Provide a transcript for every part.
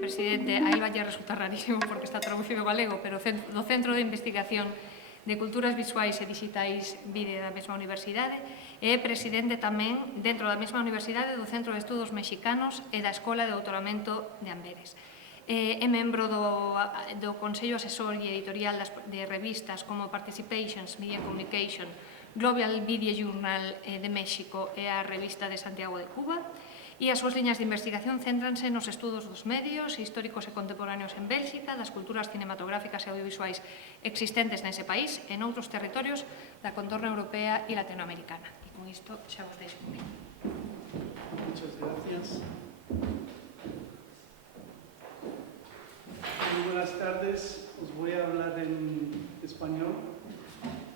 vicepresidente, a él vai resultar rarísimo porque está traducido galego, pero do Centro de Investigación de Culturas Visuais e Digitais VIDE da mesma universidade, e é presidente tamén, dentro da mesma universidade, do Centro de Estudos Mexicanos e da Escola de Doutoramento de Amberes. É membro do Consello Asesor e Editorial de revistas como Participations, Media Communication, Global Video Journal de México e a Revista de Santiago de Cuba, e as súas liñas de investigación céntranse nos estudos dos medios históricos e contemporáneos en Bélxica, das culturas cinematográficas e audiovisuais existentes nese país e noutros territorios da contorna europea e latinoamericana. E con isto xa vos deixo un vídeo. Muchas gracias. Muy buenas tardes. Os voy a hablar en español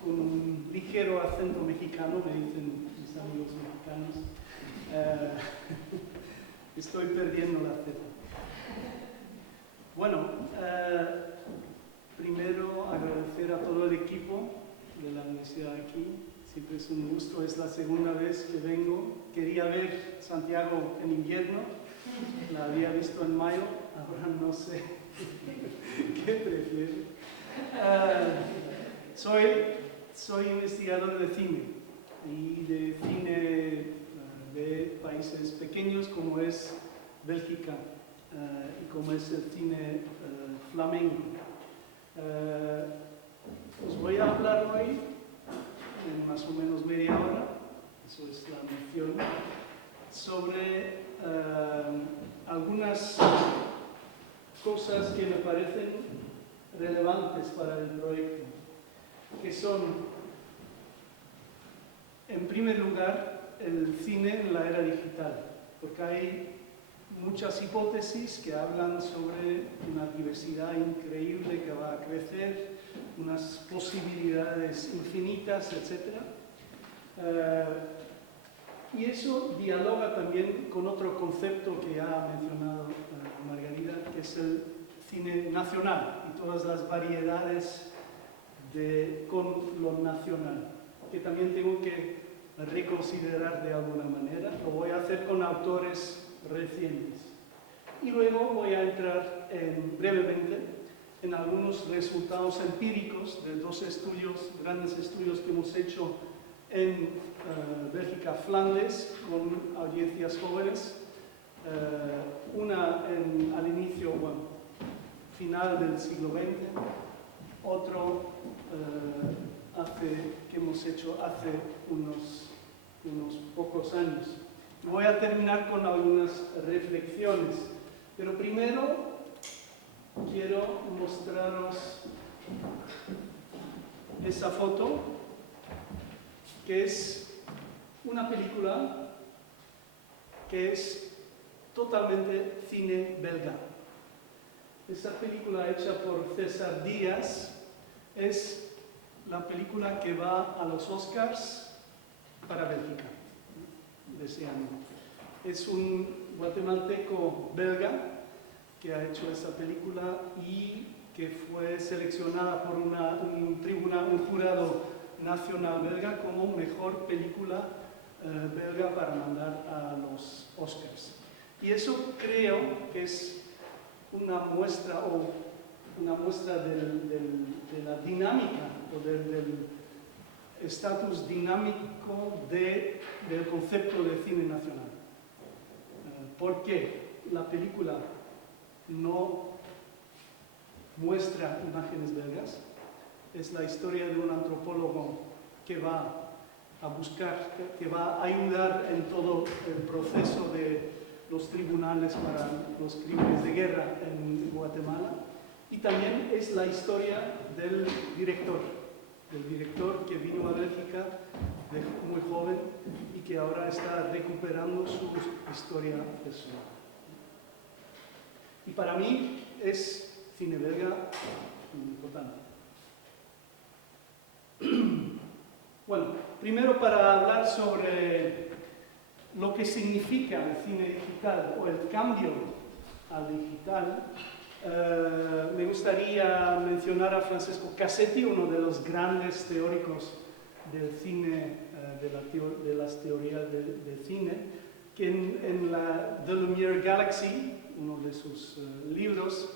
con un ligero acento mexicano, me dicen mis amigos mexicanos. Estoy perdiendo la acento. Bueno, primero agradecer a todo el equipo de la universidad aquí. Siempre es un gusto, es la segunda vez que vengo. Quería ver Santiago en invierno, la había visto en mayo, ahora no sé qué prefiero. Soy investigador de cine y de cine de países pequeños como es Bélgica y como es el cine flamenco. Os voy a hablar hoy en más o menos media hora, eso es la mención, sobre algunas cosas que me parecen relevantes para el proyecto, que son, en primer lugar, el cine en la era digital, porque hay muchas hipótesis que hablan sobre una diversidad increíble que va a crecer, unas posibilidades infinitas, etc. Y eso dialoga también con otro concepto que ya ha mencionado Margarida, que es el cine nacional y todas las variedades con lo nacional, que también tengo que reconsiderar de alguna manera. Lo voy a hacer con autores recientes. Y luego voy a entrar brevemente en algunos resultados empíricos de dos grandes estudios que hemos hecho en Bélgica, Flandes, con audiencias jóvenes. Una al inicio, final del siglo XX, otro que hemos hecho hace unos pocos años. Voy a terminar con algunas reflexiones, pero primero quiero mostraros esa foto, que es una película que es totalmente cine belga. Esa película hecha por César Díaz es la película que va a los Oscars para Bélgica de ese año. Es un guatemalteco belga que ha hecho esa película y que fue seleccionada por un jurado nacional belga como mejor película belga para mandar a los Oscars. Y eso creo que es una muestra de la dinámica o del estatus dinámico del concepto de cine nacional. ¿Por qué la película no muestra imágenes belgas? Es la historia de un antropólogo que va a buscar, que va a ayudar en todo el proceso de los tribunales para los crímenes de guerra en Guatemala. Y también es la historia del director que vino a Bélgica muy joven y que ahora está recuperando su historia personal. Y para mí es cine belga total. Bueno, primero para hablar sobre lo que significa el cine digital o el cambio al digital, me gustaría mencionar a Francesco Cassetti, uno de los grandes teóricos del cine, de las teorías del cine, que en la The Lumiere Galaxy uno de sus libros,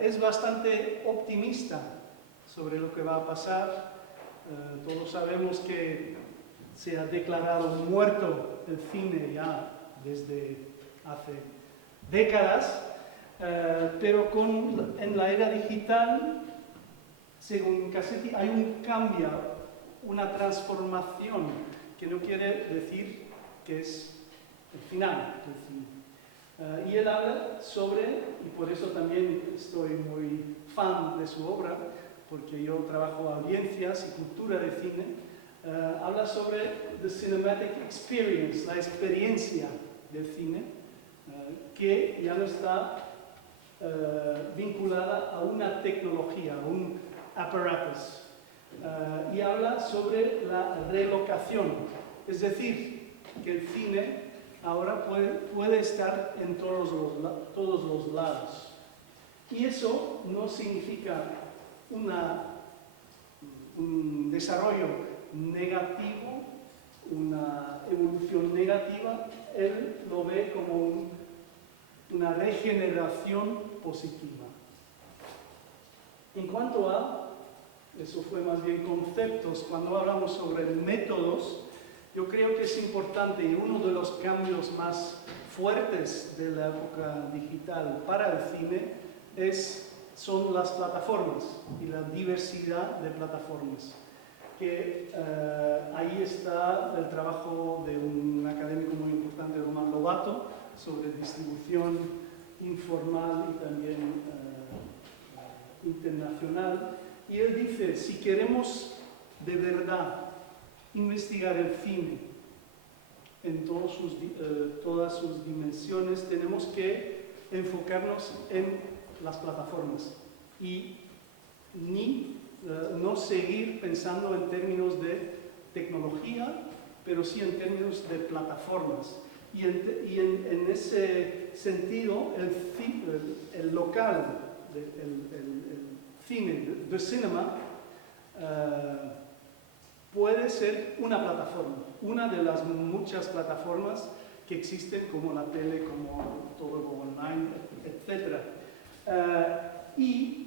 es bastante optimista sobre lo que va a pasar. Todos sabemos que se ha declarado muerto el cine ya desde hace décadas, pero en la era digital, según Cassetti, hay un cambio, una transformación, que no quiere decir que es el final del cine. Y él habla sobre, y por eso también estoy muy fan de su obra, porque yo trabajo audiencias y cultura de cine, habla sobre the cinematic experience, la experiencia del cine, que ya no está vinculada a una tecnología, a un apparatus. Y habla sobre la relocación, es decir, que el cine ahora puede estar en todos los lados. Y eso no significa un desarrollo negativo, una evolución negativa. Él lo ve como una regeneración positiva. En cuanto a, eso fue más bien conceptos, cuando hablamos sobre métodos, yo creo que es importante, y uno de los cambios más fuertes de la época digital para el cine son las plataformas y la diversidad de plataformas. Que ahí está el trabajo de un académico muy importante, Román Lobato, sobre distribución informal y también internacional. Y él dice, si queremos de verdad investigar el cine en todas sus dimensiones, tenemos que enfocarnos en las plataformas y no seguir pensando en términos de tecnología, pero sí en términos de plataformas. Y en ese sentido, el local, el cine, the cinema, puede ser una plataforma, una de las muchas plataformas que existen, como la tele, como todo lo online, etc. Y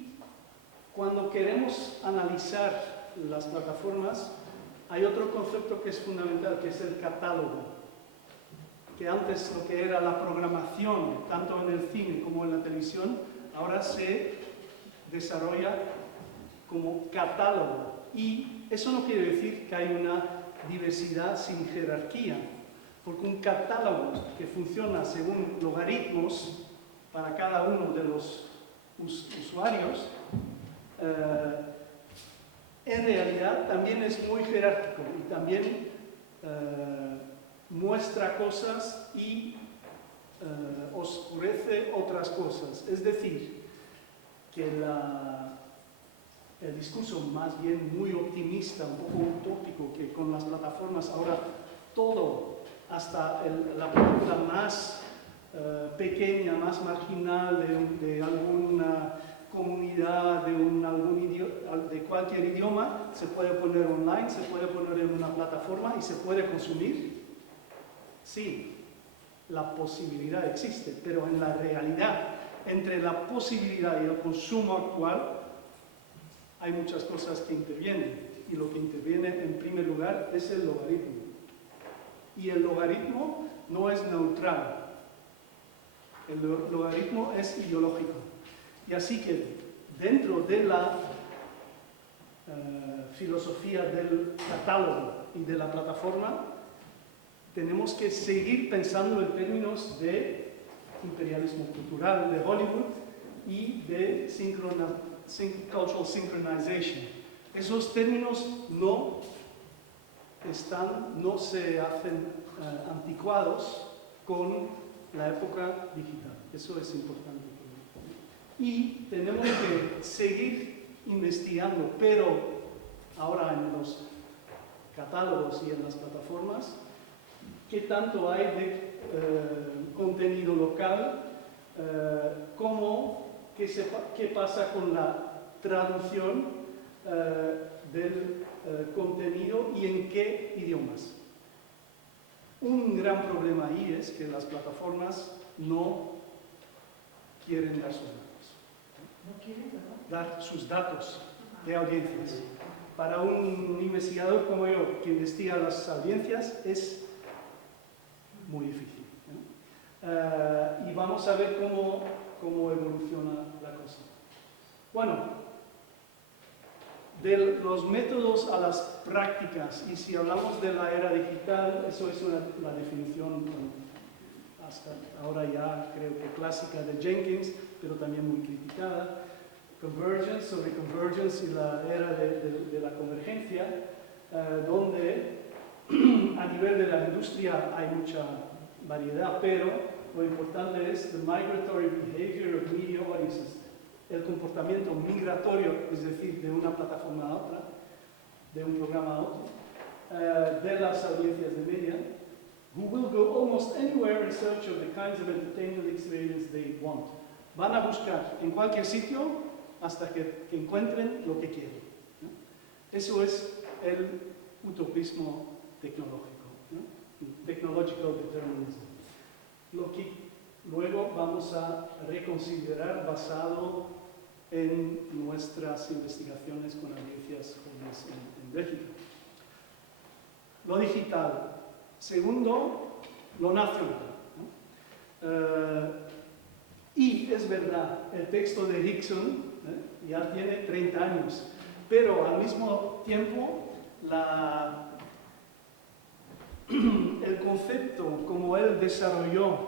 cuando queremos analizar las plataformas, hay otro concepto que es fundamental, que es el catálogo. Que antes lo que era la programación, tanto en el cine como en la televisión, ahora se desarrolla como catálogo. Y eso no quiere decir que hay una diversidad sin jerarquía, porque un catálogo que funciona según logaritmos para cada uno de los usuarios, en realidad también es muy jerárquico y también muestra cosas y oscurece otras cosas. Es decir, que el discurso más bien muy optimista, un poco utópico, que con las plataformas ahora todo, hasta la película más pequeña, más marginal de alguna comunidad, de cualquier idioma, se puede poner online, se puede poner en una plataforma y se puede consumir. Sí, la posibilidad existe, pero en la realidad, entre la posibilidad y el consumo actual, hay muchas cosas que intervienen. Y lo que interviene en primer lugar es el logaritmo. Y el logaritmo no es neutral. El logaritmo es ideológico. Y así que dentro de la filosofía del catálogo y de la plataforma, tenemos que seguir pensando en términos de imperialismo cultural de Hollywood y de cultural synchronization. Esos términos no se hacen anticuados con la época digital. Eso es importante. Y tenemos que seguir investigando, pero ahora en los catálogos y en las plataformas, qué tanto hay de contenido local, qué pasa con la traducción del contenido y en qué idiomas. Un gran problema ahí es que las plataformas no quieren dar sus datos. ¿No quieren, verdad? Dar sus datos de audiencias. Para un investigador como yo, que investiga las audiencias, es muy difícil, ¿no? Y vamos a ver cómo evoluciona la cosa. Bueno, de los métodos a las prácticas, y si hablamos de la era digital, eso es la definición hasta ahora ya creo que clásica de Jenkins, pero también muy criticada. Convergence, sobre convergence y la era de la convergencia, donde a nivel de la industria hay mucha variedad, pero lo importante es the migratory behavior of media audiences, el comportamiento migratorio, es decir, de una plataforma a otra, de un programa a otro, de las audiencias de media, who will go almost anywhere in search of the kinds of entertainment experience they want. Van a buscar en cualquier sitio hasta que encuentren lo que quieren, ¿no? Eso es el utopismo tecnológico, ¿no? Technological determinism. Lo que luego vamos a reconsiderar basado en nuestras investigaciones con audiencias jóvenes en Bélgica. Lo digital. Segundo, lo nacional, ¿no? Y es verdad, el texto de Hickson ya tiene 30 años, pero al mismo tiempo el concepto como él desarrolló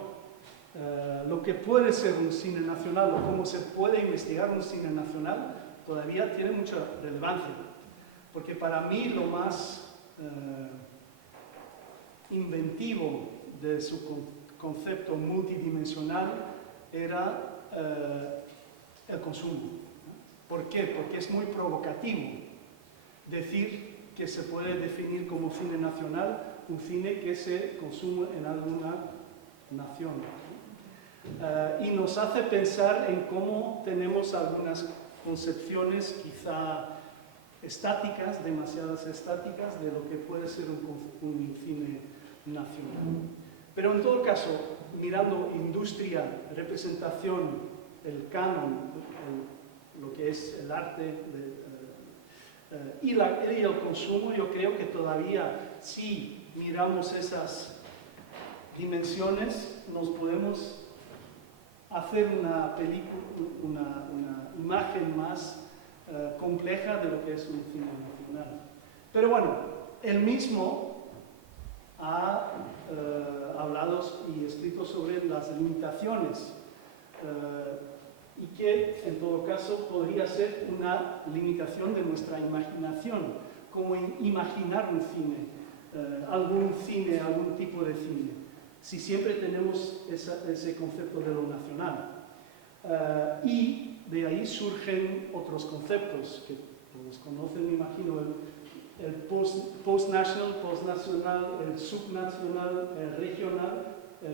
lo que puede ser un cine nacional o cómo se puede investigar un cine nacional todavía tiene mucha relevancia, porque para mí lo más inventivo de su concepto multidimensional era el consumo. ¿Por qué? Porque es muy provocativo decir que se puede definir como cine nacional un cine que se consume en alguna nación. Y nos hace pensar en cómo tenemos algunas concepciones quizá estáticas, demasiadas estáticas, de lo que puede ser un cine nacional. Pero en todo caso, mirando industria, representación, el canon, lo que es el arte y el consumo, yo creo que todavía, si miramos esas dimensiones, nos podemos hacer una imagen más compleja de lo que es un cine nacional. Pero bueno, él mismo ha hablado y escrito sobre las limitaciones y que en todo caso podría ser una limitación de nuestra imaginación, como imaginar un cine, algún tipo de cine, si siempre tenemos ese concepto de lo nacional. Y de ahí surgen otros conceptos que todos conocen, me imagino, el post-national, el subnacional, el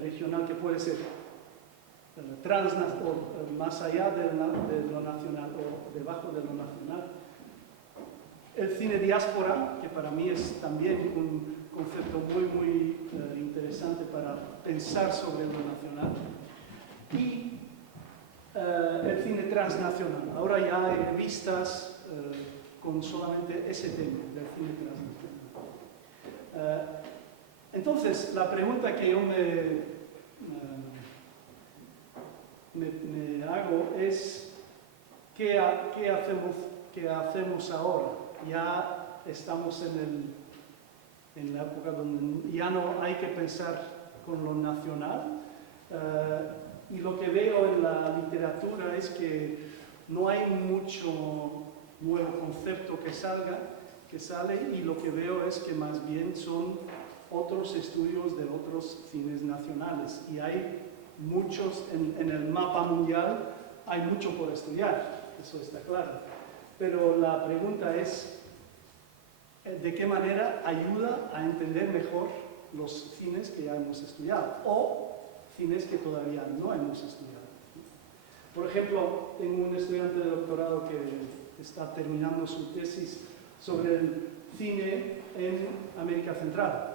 regional que puede ser transnacional, o más allá de lo nacional o debajo de lo nacional. El cine diáspora, que para mí es también un concepto muy interesante para pensar sobre lo nacional. Y el cine transnacional. Ahora ya hay revistas con solamente ese tema del cine transnacional. Entonces, la pregunta que yo me hago es ¿qué hacemos ahora? Ya estamos en la época donde ya no hay que pensar con lo nacional, y lo que veo en la literatura es que no hay mucho nuevo concepto que sale, y lo que veo es que más bien son otros estudios de otros cines nacionales, y hay muchos en el mapa mundial, hay mucho por estudiar, eso está claro. Pero la pregunta es, ¿de qué manera ayuda a entender mejor los cines que ya hemos estudiado o cines que todavía no hemos estudiado? Por ejemplo, tengo un estudiante de doctorado que está terminando su tesis sobre el cine en América Central,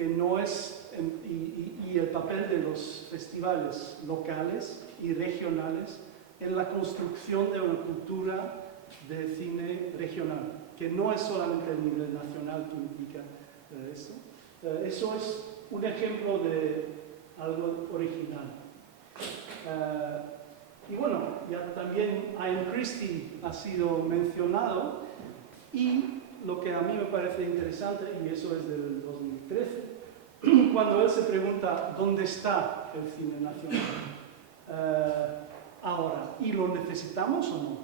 que no es, y el papel de los festivales locales y regionales en la construcción de una cultura de cine regional, que no es solamente el nivel nacional que implica eso. Eso es un ejemplo de algo original. Y bueno, ya también Ian Christie ha sido mencionado, y lo que a mí me parece interesante, y eso es del 2013, cuando él se pregunta dónde está el cine nacional ahora, ¿y lo necesitamos o no?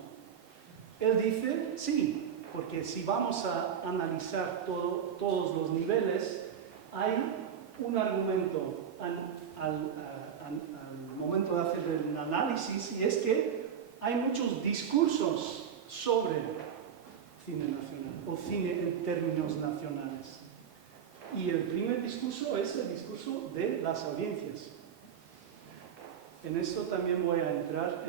Él dice sí, porque si vamos a analizar todos los niveles, hay un argumento al momento de hacer el análisis, y es que hay muchos discursos sobre cine nacional o cine en términos nacionales. Y el primer discurso es el discurso de las audiencias. En esto también voy a entrar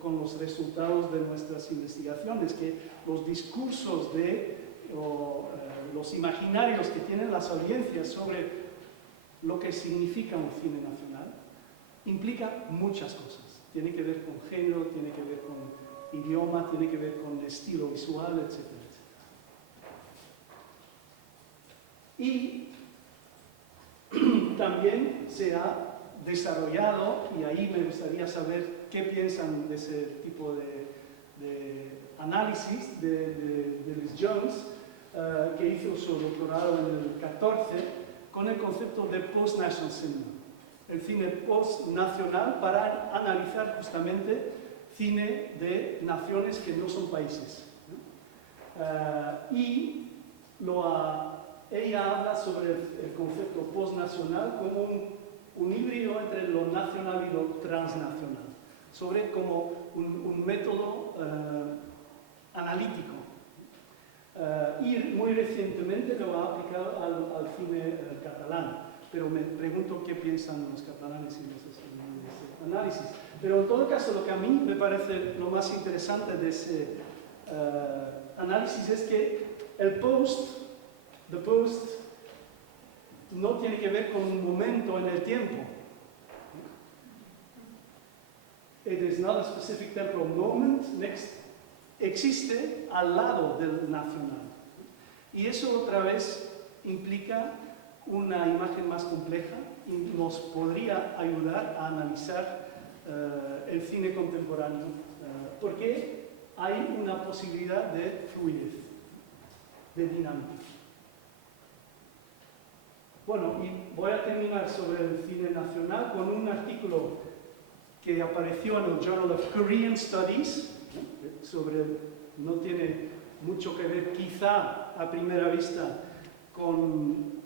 con los resultados de nuestras investigaciones, que los discursos los imaginarios que tienen las audiencias sobre lo que significa un cine nacional implica muchas cosas. Tiene que ver con género, tiene que ver con idioma, tiene que ver con estilo visual, etc. Y también se ha desarrollado, y ahí me gustaría saber qué piensan de ese tipo de análisis de Liz Jones, que hizo su doctorado en el 14, con el concepto de post-national cinema, el cine post-nacional, para analizar justamente cine de naciones que no son países. Y ella habla sobre el concepto post-nacional como un híbrido entre lo nacional y lo transnacional, sobre como un método analítico. Y muy recientemente lo ha aplicado al cine catalán, pero me pregunto qué piensan los catalanes y los españoles de ese análisis. Pero en todo caso, lo que a mí me parece lo más interesante de ese análisis es que the post, no tiene que ver con un momento en el tiempo. It is not a specific temporal moment. Existe al lado del nacional. Y eso otra vez implica una imagen más compleja y nos podría ayudar a analizar el cine contemporáneo, porque hay una posibilidad de fluidez, de dinámica. Bueno, y voy a terminar sobre el cine nacional con un artículo que apareció en el Journal of Korean Studies, no tiene mucho que ver quizá a primera vista con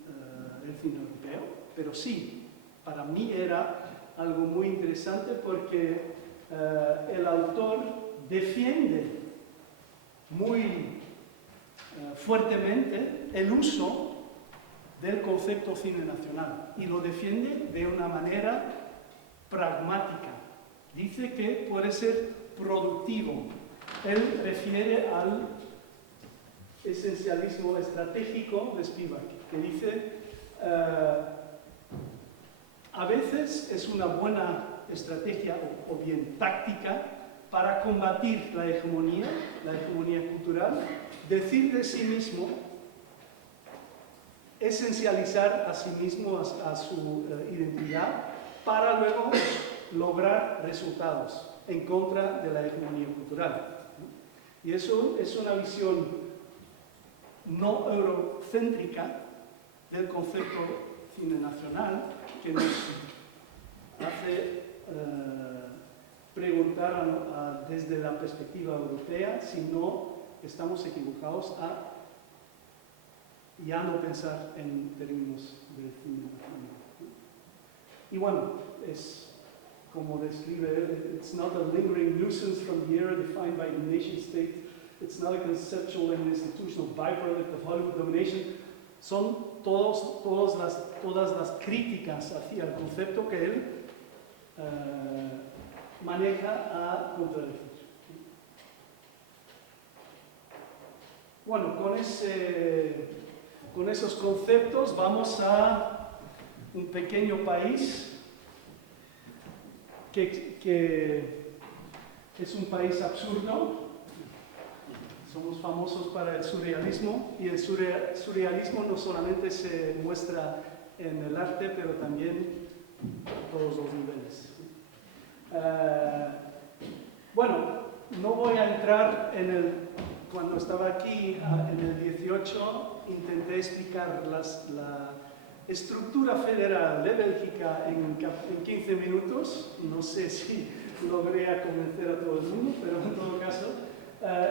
el cine europeo, pero sí, para mí era algo muy interesante porque el autor defiende muy fuertemente el uso del concepto cine nacional, y lo defiende de una manera pragmática. Dice que puede ser productivo. Él refiere al esencialismo estratégico de Spivak, que dice a veces es una buena estrategia o bien táctica para combatir la hegemonía cultural, decir de sí mismo, esencializar a sí mismo, a su identidad, para luego lograr resultados en contra de la hegemonía cultural. Y eso es una visión no eurocéntrica del concepto cine nacional, que nos hace preguntar desde la perspectiva europea si no estamos equivocados a ya no pensar en términos del cine nacional. Y bueno, es como describe él, it's not a lingering nuisance from the era defined by the nation state, it's not a conceptual and institutional byproduct of Hollywood domination. Son todas las críticas hacia el concepto que él maneja a contradecir. con esos conceptos vamos a un pequeño país que es un país absurdo. Somos famosos para el surrealismo, y el surrealismo no solamente se muestra en el arte, pero también a todos los niveles. Bueno, no voy a entrar en el... Cuando estaba aquí en el 18, intenté explicar la estructura federal de Bélgica en 15 minutos. No sé si logré convencer a todo el mundo, pero en todo caso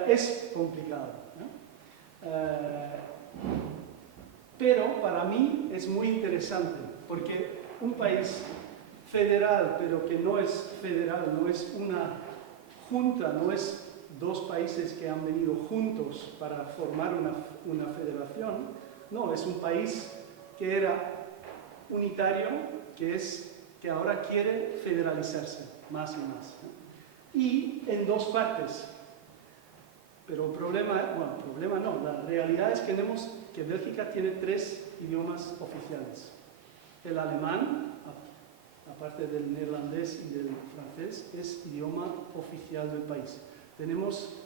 es complicado, ¿no? Pero para mí es muy interesante, porque un país federal, pero que no es federal, no es una junta, no es dos países que han venido juntos para formar una federación, no, es un país que era unitario, que ahora quiere federalizarse más y más, ¿no? Y en dos partes. Pero el problema, bueno, el problema no, la realidad es que Bélgica tiene 3 idiomas oficiales. El alemán, aparte del neerlandés y del francés, es idioma oficial del país. Tenemos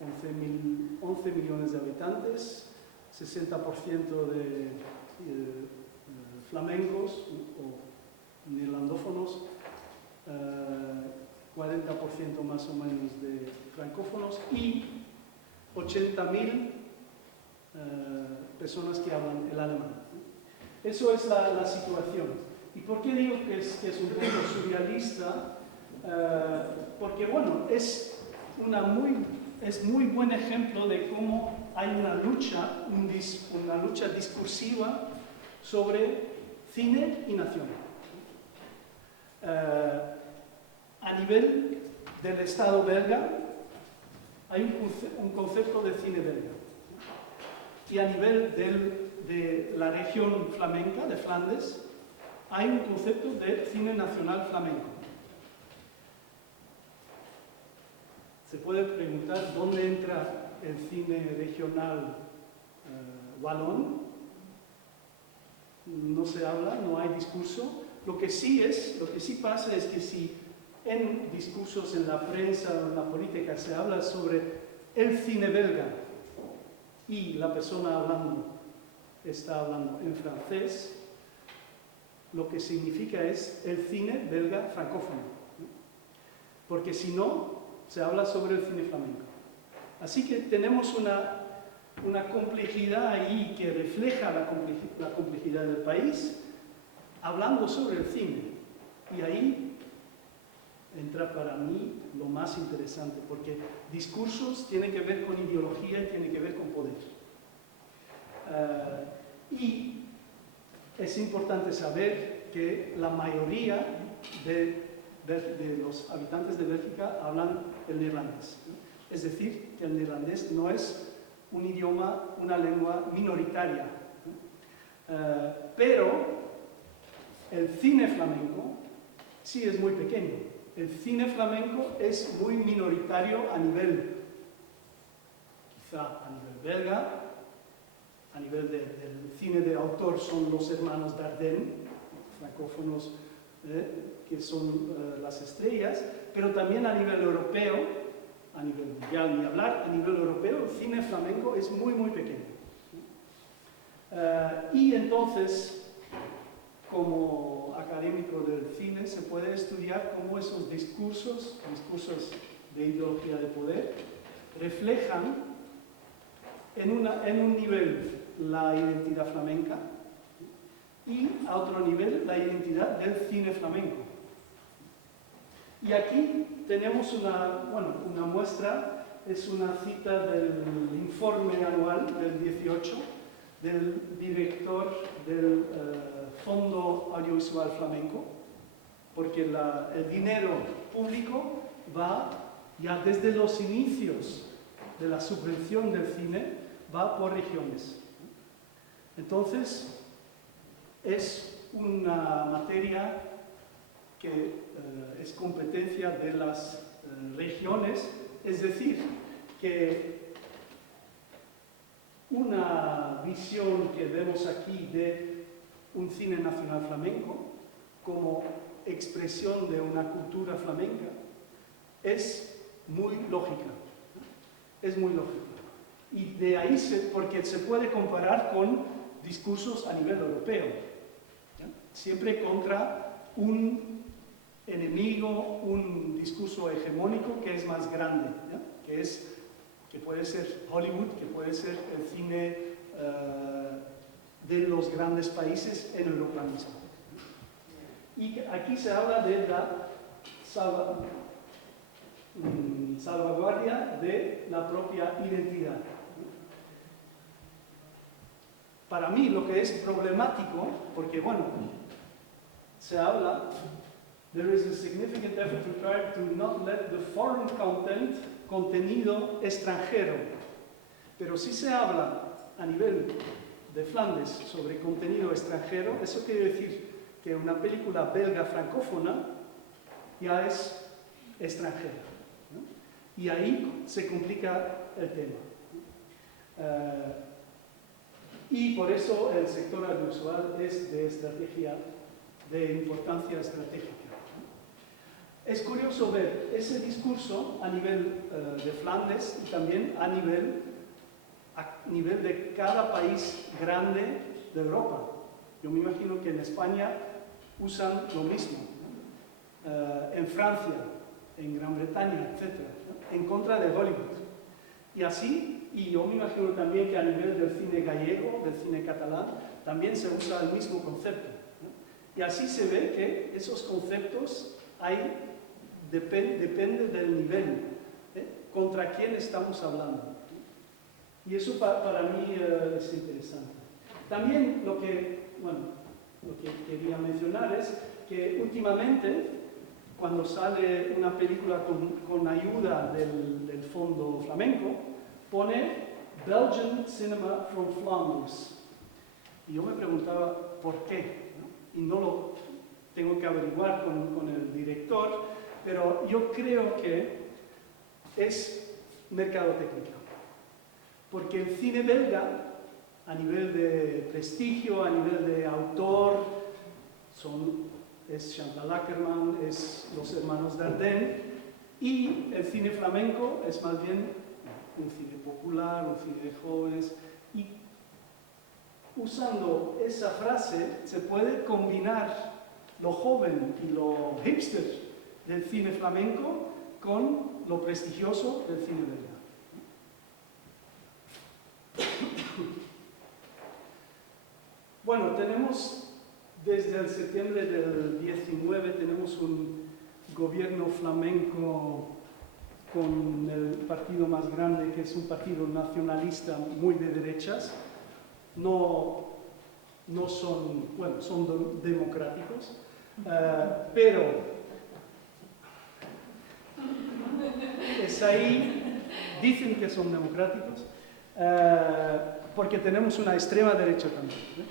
11 millones de habitantes, 60% de flamencos o neerlandófonos, 40% más o menos de francófonos y 80.000 personas que hablan el alemán. Eso es la situación. ¿Y por qué digo que es un poco surrealista? Porque, bueno, es muy buen ejemplo de cómo hay una lucha discursiva sobre cine y nación. A nivel del Estado belga hay un concepto de cine belga. Y a nivel de la región flamenca, de Flandes, hay un concepto de cine nacional flamenco. Se puede preguntar dónde entra el cine regional valón. No se habla, no hay discurso. Lo que sí pasa es que si en discursos en la prensa o en la política se habla sobre el cine belga y la persona está hablando en francés, lo que significa es el cine belga francófono, ¿no? Porque si no, se habla sobre el cine flamenco. Así que tenemos una complejidad ahí que refleja la complejidad del país, hablando sobre el cine. Y ahí entra para mí lo más interesante, porque discursos tienen que ver con ideología y tienen que ver con poder. Y es importante saber que la mayoría de los habitantes de Bélgica hablan el neerlandés, ¿no? Es decir, que el neerlandés no es un idioma, una lengua minoritaria, ¿no? Pero el cine flamenco sí es muy pequeño. El cine flamenco es muy minoritario a nivel, quizá a nivel belga, a nivel del cine de autor son los hermanos Dardenne, francófonos, que son las estrellas, pero también a nivel europeo, a nivel mundial ni hablar, a nivel europeo el cine flamenco es muy muy pequeño. Y entonces, como académico del cine, se puede estudiar cómo esos discursos de ideología de poder, reflejan en un nivel la identidad flamenca y a otro nivel la identidad del cine flamenco. Y aquí tenemos una muestra, es una cita del informe anual del 18 del director del Fondo Audiovisual Flamenco, porque el dinero público va ya desde los inicios de la subvención del cine, va por regiones. Entonces, es una materia que es competencia de las regiones, es decir, que una visión que vemos aquí de un cine nacional flamenco como expresión de una cultura flamenca es muy lógica. Es muy lógica. Y de ahí, porque se puede comparar con discursos a nivel europeo, ¿ya? Siempre contra un enemigo, un discurso hegemónico que es más grande, ¿ya? Que puede ser Hollywood, que puede ser el cine de los grandes países en Europa misma. Y aquí se habla de la salvaguardia de la propia identidad. Para mí lo que es problemático, porque bueno, se habla, there is a significant effort required to not let the foreign content, contenido extranjero. Pero si se habla a nivel de Flandes sobre contenido extranjero, eso quiere decir que una película belga francófona ya es extranjera, ¿no? Y ahí se complica el tema. Y por eso el sector audiovisual es de estrategia, de importancia estratégica. Es curioso ver ese discurso a nivel de Flandes y también a nivel de cada país grande de Europa. Yo me imagino que en España usan lo mismo, ¿no? En Francia, en Gran Bretaña, etc., ¿no? En contra de Hollywood. Y así, y yo me imagino también que a nivel del cine gallego, del cine catalán, también se usa el mismo concepto, ¿no? Y así se ve que esos conceptos depende del nivel, contra quién estamos hablando. Y eso para mí es interesante. También lo que quería mencionar es que últimamente, cuando sale una película con ayuda del Fondo Flamenco, pone Belgian Cinema from Flanders. Y yo me preguntaba por qué, ¿no? Y no lo tengo que averiguar con el director, pero yo creo que es mercadotecnia. Porque el cine belga, a nivel de prestigio, a nivel de autor, es Chantal Akerman, es los hermanos Dardenne, y el cine flamenco es más bien un cine popular, un cine de jóvenes, y usando esa frase se puede combinar lo joven y lo hipster del cine flamenco con lo prestigioso del cine belga. Bueno, tenemos desde el septiembre del 19 tenemos un gobierno flamenco con el partido más grande, que es un partido nacionalista muy de derechas. No son, bueno, son democráticos, pero es ahí, dicen que son democráticos, porque tenemos una extrema derecha también, ¿eh?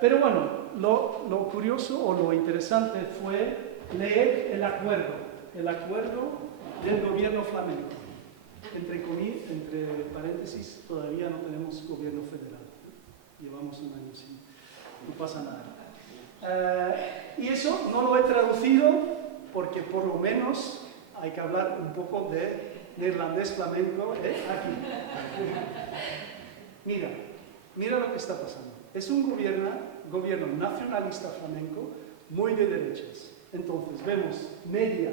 Pero bueno, lo curioso o lo interesante fue leer el acuerdo del gobierno flamenco. Entre paréntesis, todavía no tenemos gobierno federal, ¿eh? Llevamos un año sin, no pasa nada. Y eso no lo he traducido porque por lo menos hay que hablar un poco de neerlandés flamenco aquí. Mira lo que está pasando. Es un gobierno nacionalista flamenco muy de derechas. Entonces, vemos media.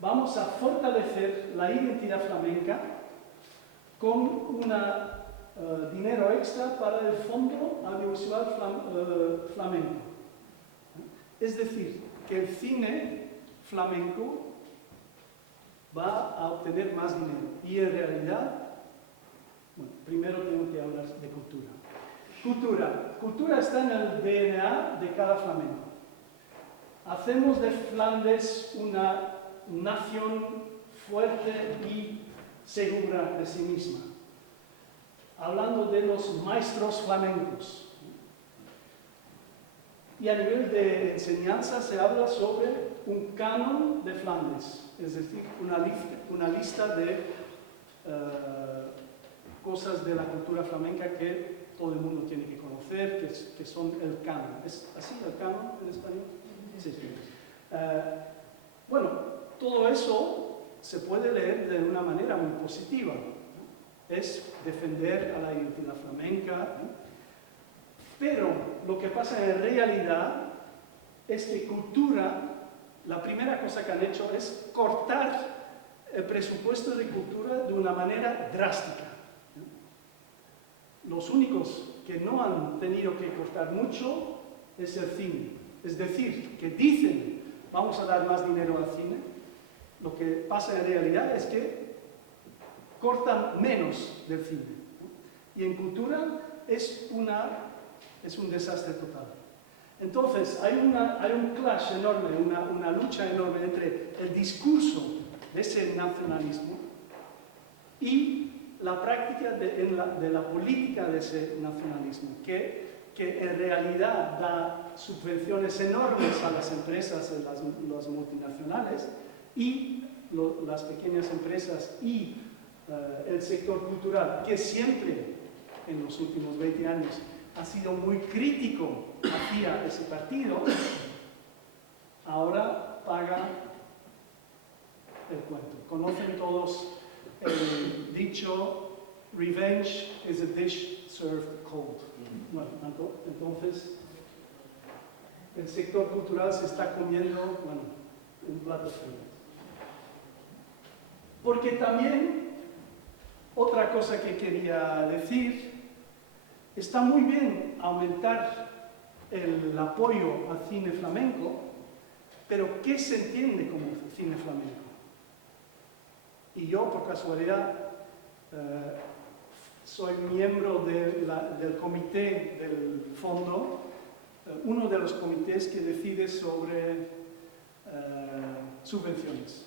Vamos a fortalecer la identidad flamenca con un dinero extra para el Fondo Audiovisual Flamenco. Es decir, que el cine flamenco va a obtener más dinero. Y en realidad, bueno, primero tengo que hablar de cultura. Cultura está en el DNA de cada flamenco. Hacemos de Flandes una nación fuerte y segura de sí misma. Hablando de los maestros flamencos. Y a nivel de enseñanza se habla sobre un canon de Flandes, es decir, una lista de cosas de la cultura flamenca que todo el mundo tiene que conocer, que son el canon. ¿Es así el canon en español? Sí. Bueno, todo eso se puede leer de una manera muy positiva, ¿no? Es defender a la identidad flamenca, ¿no? Pero lo que pasa en realidad es que cultura, la primera cosa que han hecho es cortar el presupuesto de cultura de una manera drástica. Los únicos que no han tenido que cortar mucho es el cine. Es decir, que dicen, vamos a dar más dinero al cine. Lo que pasa en realidad es que cortan menos del cine. Y en cultura es un desastre total. Entonces, hay un clash enorme, una lucha enorme entre el discurso de ese nacionalismo y la práctica de la política de ese nacionalismo, que en realidad da subvenciones enormes a las empresas, a las multinacionales, y las pequeñas empresas y el sector cultural, que siempre, en los últimos 20 años, ha sido muy crítico hacia ese partido, ahora paga el cuento. Conocen todos el dicho, revenge is a dish served cold. Bueno, entonces, el sector cultural se está comiendo, bueno, un plato frío. Porque también, otra cosa que quería decir, está muy bien aumentar el apoyo al cine flamenco, pero ¿qué se entiende como cine flamenco? Y yo, por casualidad, soy miembro del comité del fondo, uno de los comités que decide sobre subvenciones.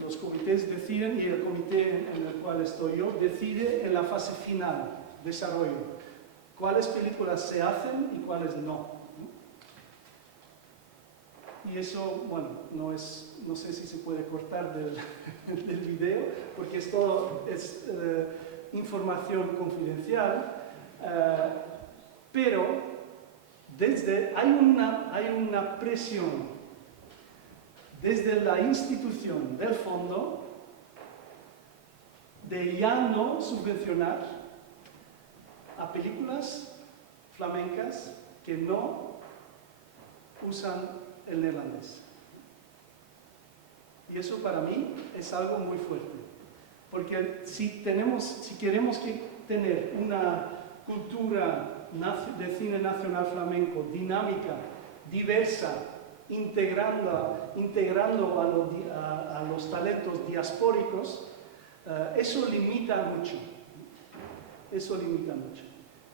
Los comités deciden, y el comité en el cual estoy yo, decide en la fase final, desarrollo, cuáles películas se hacen y cuáles no. Y eso, bueno, no sé si se puede cortar del video, porque es información confidencial, pero hay una presión desde la institución del fondo de ya no subvencionar a películas flamencas que no usan el neerlandés. Y eso para mí es algo muy fuerte, porque si queremos tener una cultura de cine nacional flamenco dinámica, diversa, integrando a los talentos diaspóricos, eso limita mucho. Eso limita mucho.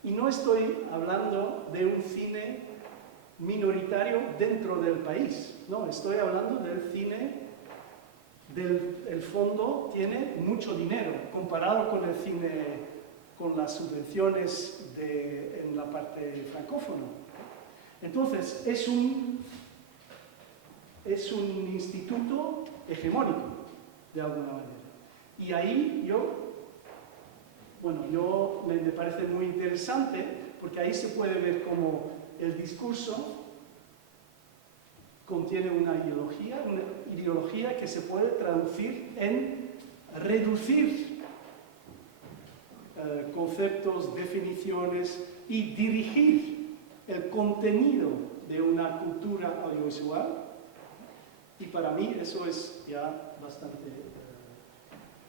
Y no estoy hablando de un cine minoritario dentro del país, no, estoy hablando del cine el fondo tiene mucho dinero comparado con el cine, con las subvenciones en la parte francófona. Entonces, es un instituto hegemónico, de alguna manera. Y ahí me parece muy interesante, porque ahí se puede ver cómo el discurso contiene una ideología que se puede traducir en reducir conceptos, definiciones y dirigir el contenido de una cultura audiovisual. Y para mí eso es ya bastante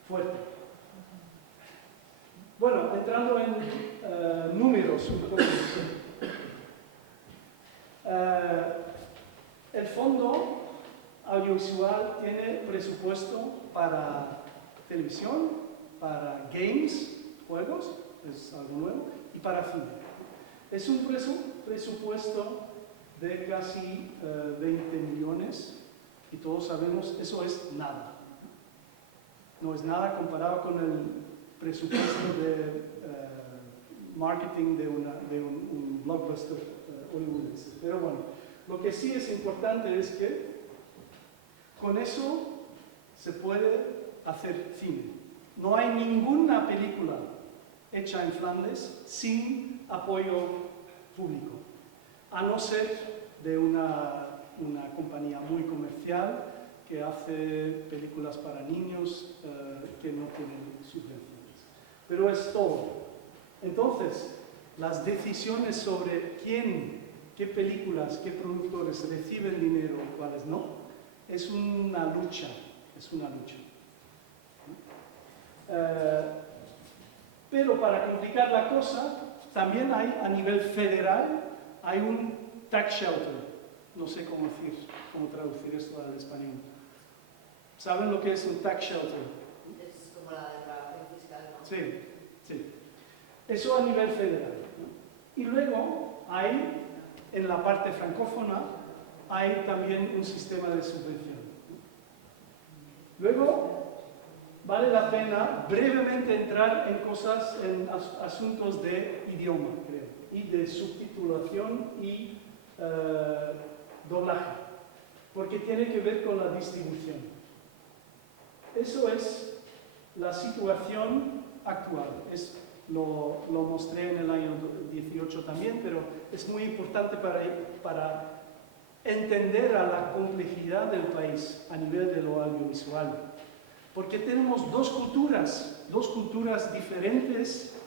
fuerte. Bueno, entrando en números un poco. El fondo audiovisual tiene presupuesto para televisión, para games, juegos, es algo nuevo, y para cine. Es un presupuesto de casi 20 millones, y todos sabemos, eso es nada. No es nada comparado con el presupuesto de marketing de un blockbuster hollywoodense. Pero bueno, lo que sí es importante es que con eso se puede hacer cine. No hay ninguna película hecha en Flandes sin apoyo público, a no ser de una compañía muy comercial que hace películas para niños que no tienen subvenciones. Pero es todo. Entonces, las decisiones sobre qué películas, qué productores reciben dinero y cuáles no, es una lucha. Pero para complicar la cosa, también hay a nivel federal, hay un tax shelter. No sé cómo traducir esto al español. ¿Saben lo que es un tax shelter? Es como la declaración fiscal, ¿no? Sí. Eso a nivel federal, ¿no? Y luego hay, en la parte francófona, hay también un sistema de subvención, ¿no? Luego, vale la pena brevemente entrar en asuntos de idioma, creo, y de subtitulación y doblaje, porque tiene que ver con la distribución. Eso es la situación actual. Lo mostré en el año 18 también, pero es muy importante para entender a la complejidad del país a nivel de lo audiovisual. Porque tenemos dos culturas diferentes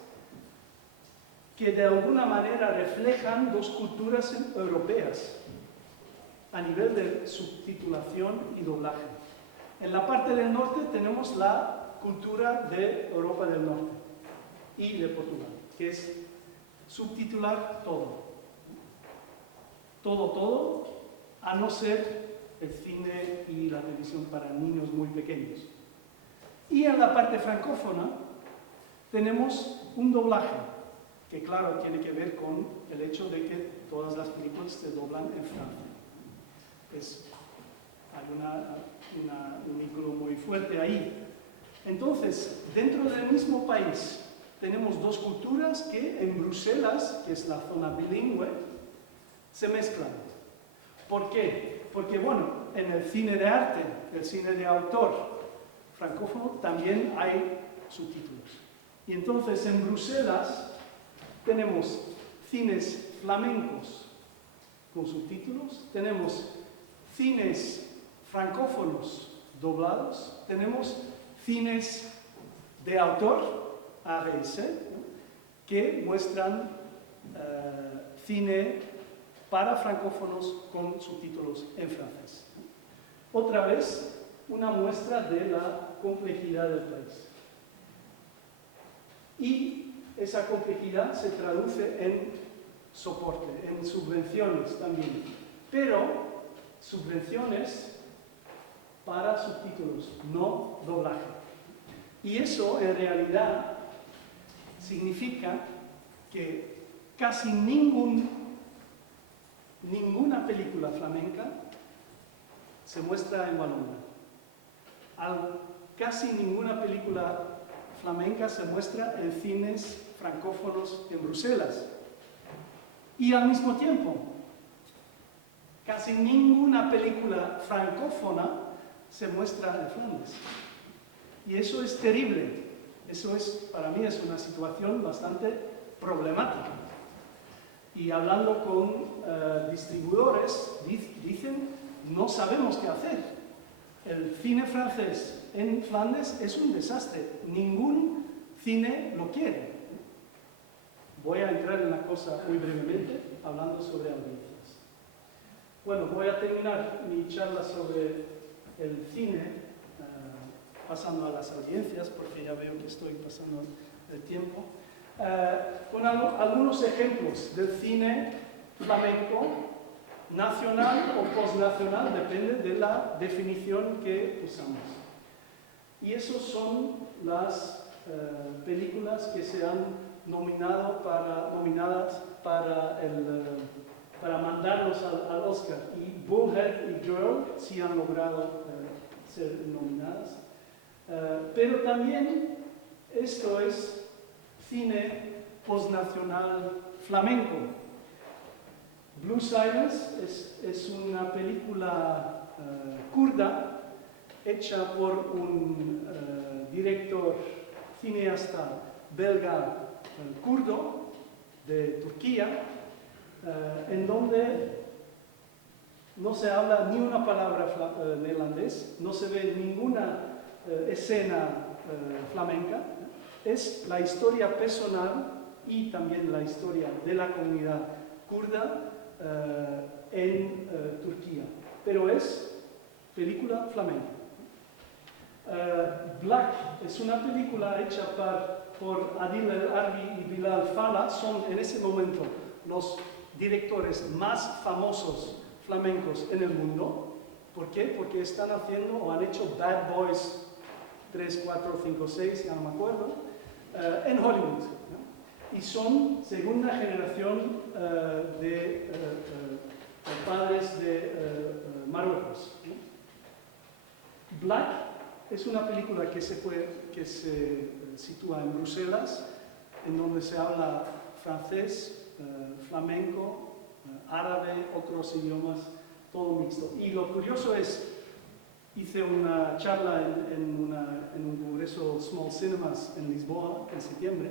que de alguna manera reflejan dos culturas europeas a nivel de subtitulación y doblaje. En la parte del norte tenemos la cultura de Europa del Norte y de Portugal, que es subtitular todo. Todo, a no ser el cine y la televisión para niños muy pequeños. Y en la parte francófona tenemos un doblaje, que claro, tiene que ver con el hecho de que todas las películas se doblan en Francia. Hay un vínculo muy fuerte ahí. Entonces, dentro del mismo país, tenemos dos culturas que en Bruselas, que es la zona bilingüe, se mezclan. ¿Por qué? Porque, bueno, en el cine de arte, el cine de autor francófono, también hay subtítulos. Y entonces, en Bruselas, tenemos cines flamencos con subtítulos, tenemos cines francófonos doblados, tenemos cines de autor, ARS, que muestran cine para francófonos con subtítulos en francés. Otra vez, una muestra de la complejidad del país. Y esa complejidad se traduce en soporte, en subvenciones también, pero subvenciones para subtítulos, no doblaje. Y eso en realidad significa que casi ninguna película flamenca se muestra en Wallonia. Casi ninguna película flamenca se muestra en cines francófonos en Bruselas. Y al mismo tiempo, casi ninguna película francófona se muestra en Flandes. Y eso es terrible. Para mí es una situación bastante problemática. Y hablando con distribuidores, dicen, no sabemos qué hacer. El cine francés en Flandes es un desastre. Ningún cine lo quiere. Voy a entrar en la cosa muy brevemente, hablando sobre audiencias. Bueno, voy a terminar mi charla sobre el cine, pasando a las audiencias, porque ya veo que estoy pasando el tiempo, con algunos ejemplos del cine flamenco, nacional o postnacional, depende de la definición que usamos. Y esos son las películas que se han nominadas para mandarlos al Oscar. Y Bullhead y Girl sí han logrado ser nominadas. Pero también esto es cine postnacional flamenco. Blue Silence es una película kurda hecha por un director, cineasta belga kurdo de Turquía, en donde no se habla ni una palabra neerlandés, no se ve ninguna escena flamenca. Es la historia personal y también la historia de la comunidad kurda en Turquía, pero es película flamenca. Black es una película hecha por Adil El Arbi y Bilal Fallah, son en ese momento los directores más famosos flamencos en el mundo. ¿Por qué? Porque están haciendo o han hecho Bad Boys 3, 4, 5, 6, ya no me acuerdo, en Hollywood, ¿no? Y son segunda generación de padres de Marruecos, ¿no? Black es una película que se sitúa en Bruselas, en donde se habla francés, flamenco, árabe, otros idiomas, todo mixto. Y lo curioso es, hice una charla en un congreso Small Cinemas en Lisboa en septiembre,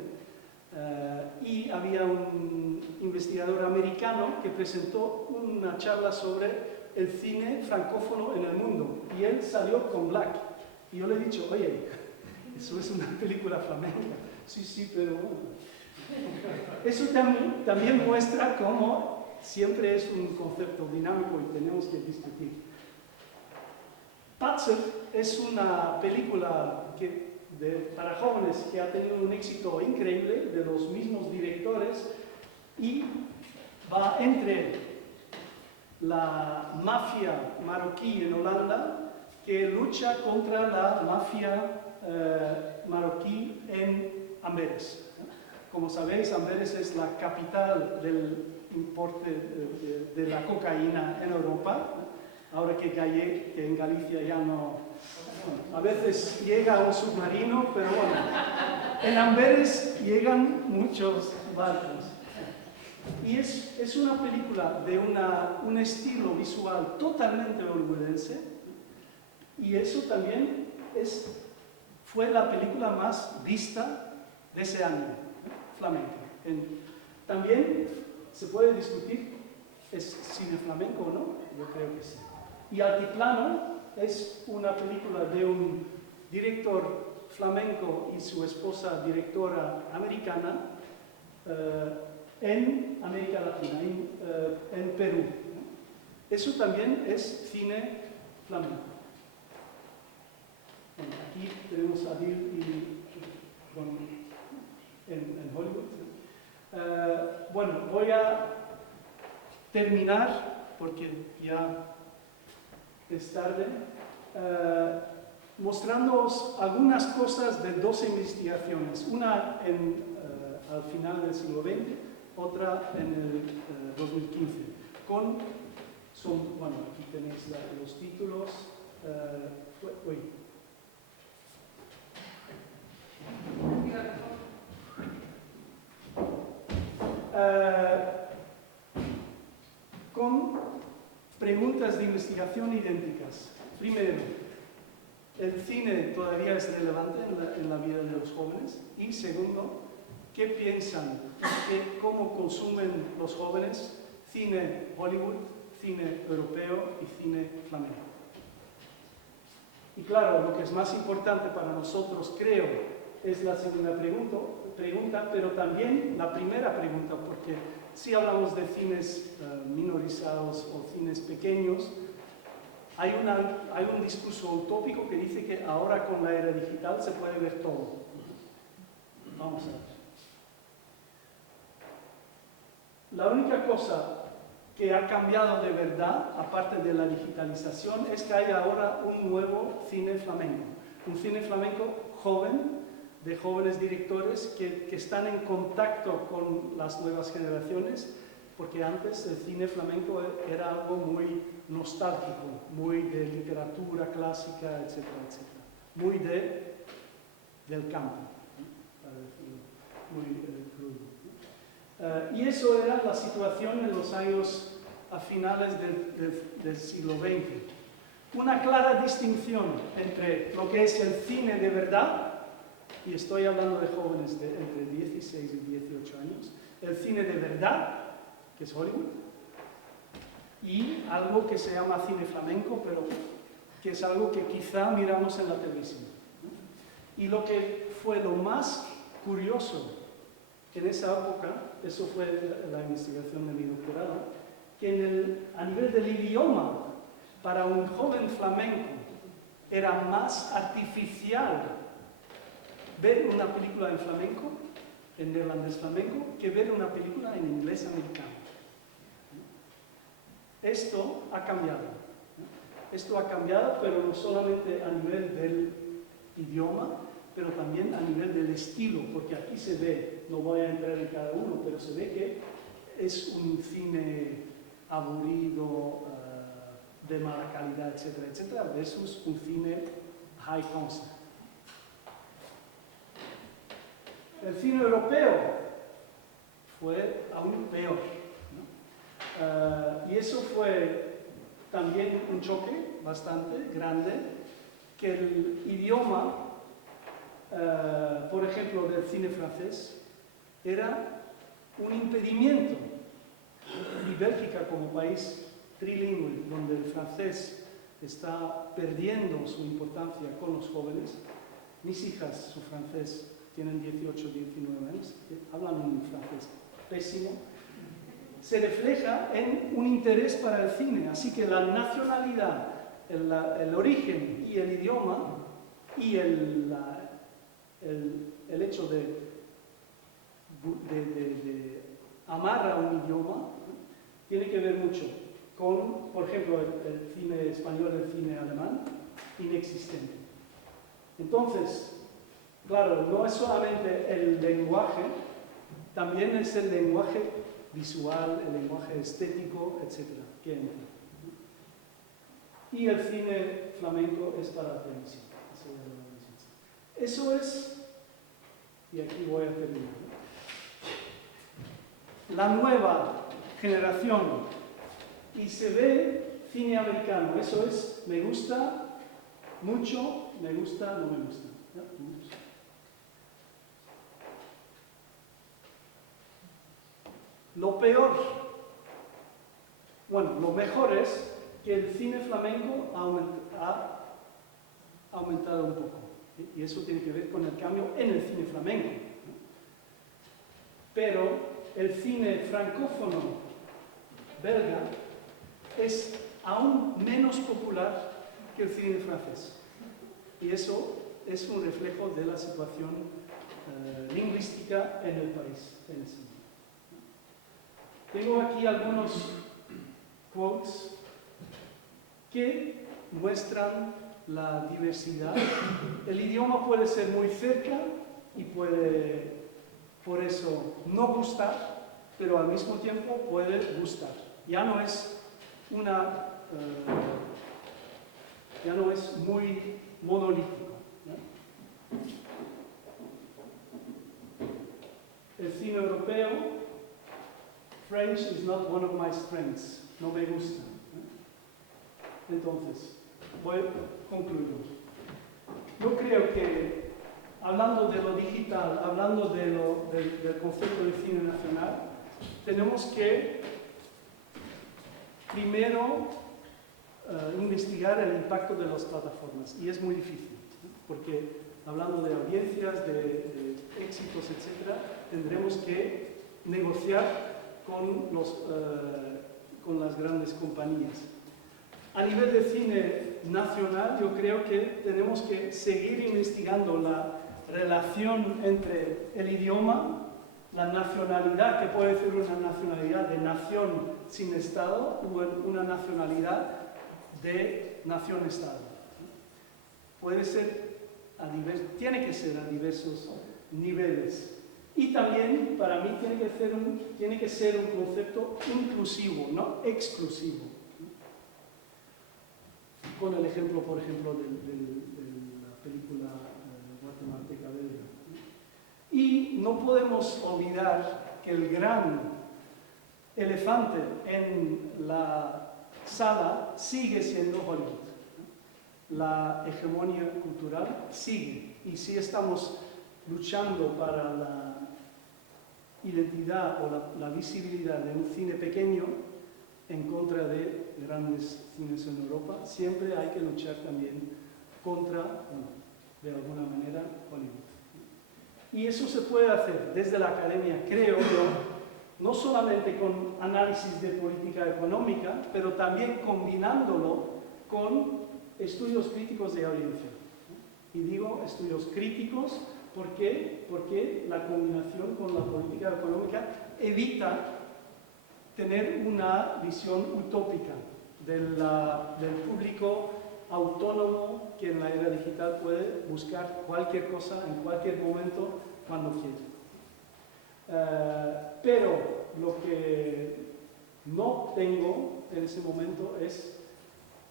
y había un investigador americano que presentó una charla sobre el cine francófono en el mundo, y él salió con Black. Y yo le he dicho, oye, eso es una película flamenca. Sí, pero bueno. Eso también muestra cómo siempre es un concepto dinámico y tenemos que discutir. Patser es una película para jóvenes que ha tenido un éxito increíble, de los mismos directores, y va entre la mafia marroquí en Holanda, que lucha contra la mafia marroquí en Amberes. Como sabéis, Amberes es la capital del importe de la cocaína en Europa. Ahora que en Galicia ya no... Bueno, a veces llega un submarino, pero bueno, en Amberes llegan muchos barcos. Y es una película de un estilo visual totalmente hollywoodense, y eso también fue la película más vista de ese año, flamenco. También se puede discutir, ¿es cine flamenco o no? Yo creo que sí. Y Altiplano es una película de un director flamenco y su esposa directora americana en América Latina, en Perú, ¿no? Eso también es cine flamenco. Bueno, aquí tenemos a Adil en Hollywood. Bueno, voy a terminar, porque ya es tarde, mostrándoos algunas cosas de dos investigaciones, una al final del siglo XX, otra en el 2015. Bueno, aquí tenéis los títulos. Con preguntas de investigación idénticas. Primero, ¿el cine todavía es relevante en la vida de los jóvenes? Y segundo, ¿qué piensan? ¿Cómo consumen los jóvenes cine Hollywood, cine europeo y cine flamenco? Y claro, lo que es más importante para nosotros, creo, es la segunda pregunta, pero también la primera pregunta, porque si hablamos de cines minorizados o cines pequeños, hay un discurso utópico que dice que ahora con la era digital se puede ver todo. Vamos a ver. La única cosa que ha cambiado de verdad, aparte de la digitalización, es que hay ahora un nuevo cine flamenco. Un cine flamenco joven, de jóvenes directores que están en contacto con las nuevas generaciones, porque antes el cine flamenco era algo muy nostálgico, muy de literatura clásica, etcétera, etcétera. Muy del campo, para decirlo muy crudo. Y eso era la situación en los años a finales del siglo XX. Una clara distinción entre lo que es el cine de verdad y estoy hablando de jóvenes de entre 16 y 18 años, el cine de verdad, que es Hollywood, y algo que se llama cine flamenco, pero que es algo que quizá miramos en la televisión, ¿no? Y lo que fue lo más curioso en esa época, eso fue la investigación de mi doctorado, que a nivel del idioma, para un joven flamenco, era más artificial ver una película en flamenco, en neerlandés flamenco, que ver una película en inglés americano. Esto ha cambiado. Esto ha cambiado, pero no solamente a nivel del idioma, pero también a nivel del estilo, porque aquí se ve, no voy a entrar en cada uno, pero se ve que es un cine aburrido, de mala calidad, etcétera, etcétera, versus un cine high concept. El cine europeo fue aún peor, ¿no? Y eso fue también un choque bastante grande, que el idioma, por ejemplo, del cine francés, era un impedimento. Y Bélgica, como país trilingüe, donde el francés está perdiendo su importancia con los jóvenes, mis hijas, su francés, tienen 18, 19 años, hablan un francés pésimo, se refleja en un interés para el cine. Así que la nacionalidad, el origen y el idioma y el hecho de amar a un idioma tiene que ver mucho con, por ejemplo, el cine español, el cine alemán, inexistente. Entonces, claro, no es solamente el lenguaje, también es el lenguaje visual, el lenguaje estético, etc., que entra. Y el cine flamenco es para la televisión. Eso es, y aquí voy a terminar, la nueva generación, y se ve cine americano. Eso es, me gusta mucho, me gusta, no me gusta. Lo peor, bueno, lo mejor es que el cine flamenco ha aumentado un poco. Y eso tiene que ver con el cambio en el cine flamenco, ¿no? Pero el cine francófono belga es aún menos popular que el cine francés. Y eso es un reflejo de la situación lingüística en el país, en el cine. Tengo aquí algunos quotes que muestran la diversidad. El idioma puede ser muy cerca y puede, por eso, no gustar, pero al mismo tiempo puede gustar. Ya no es muy monolítico, ¿no? El cine europeo, French is not one of my strengths, no me gusta, ¿no? Entonces, voy a concluir. Yo creo que, hablando de lo digital, hablando del concepto de cine nacional, tenemos que primero investigar el impacto de las plataformas, y es muy difícil, ¿no? Porque hablando de audiencias, de éxitos, etc., tendremos que negociar con las grandes compañías. A nivel de cine nacional, yo creo que tenemos que seguir investigando la relación entre el idioma, la nacionalidad, que puede ser una nacionalidad de nación sin Estado, o una nacionalidad de nación-Estado. Puede ser tiene que ser a diversos niveles. Y también, para mí, tiene que ser un concepto inclusivo, no exclusivo. Con el ejemplo, por ejemplo, de la película guatemalteca belga. Y no podemos olvidar que el gran elefante en la sala sigue siendo Hollywood. La hegemonía cultural sigue. Y si estamos luchando para la identidad o la visibilidad de un cine pequeño en contra de grandes cines en Europa, siempre hay que luchar también contra, bueno, de alguna manera, Hollywood. Y eso se puede hacer desde la academia, creo yo, no solamente con análisis de política económica, pero también combinándolo con estudios críticos de audiencia. Y digo estudios críticos porque la combinación con la política económica evita tener una visión utópica del público autónomo que en la era digital puede buscar cualquier cosa en cualquier momento cuando quiere. Pero lo que no tengo en ese momento es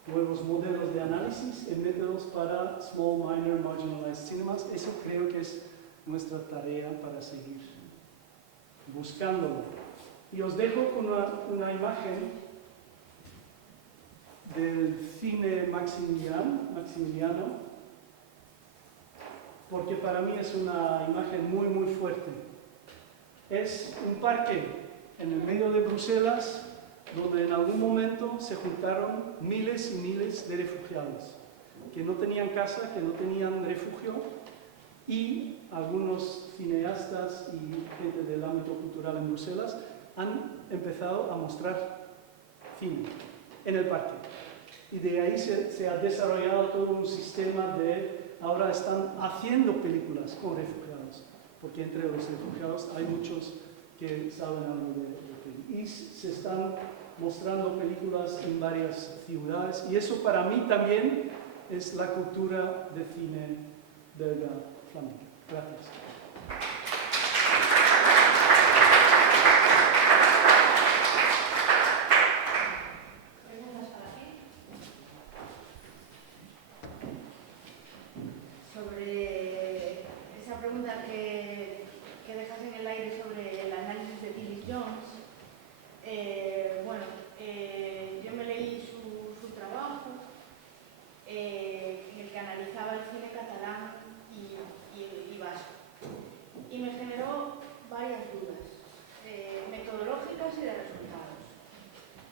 nuevos modelos de análisis y métodos para small, minor, marginalized cinemas. Eso creo que es nuestra tarea para seguir buscándolo. Y os dejo con una imagen del cine maximiliano, porque para mí es una imagen muy, muy fuerte. Es un parque en el medio de Bruselas, donde en algún momento se juntaron miles y miles de refugiados, que no tenían casa, que no tenían refugio, y algunos cineastas y gente del ámbito cultural en Bruselas han empezado a mostrar cine en el parque. Y de ahí se ha desarrollado todo un sistema de, ahora están haciendo películas con refugiados, porque entre los refugiados hay muchos que saben algo de películas. Y se están mostrando películas en varias ciudades, y eso para mí también es la cultura de cine belga flamenca. Gracias. Sobre esa pregunta que dejas en el aire sobre el análisis de Phyllis Jones, yo me leí su trabajo en el que analizaba el cine catalán y vasco, y me generó varias dudas metodológicas y de resultados.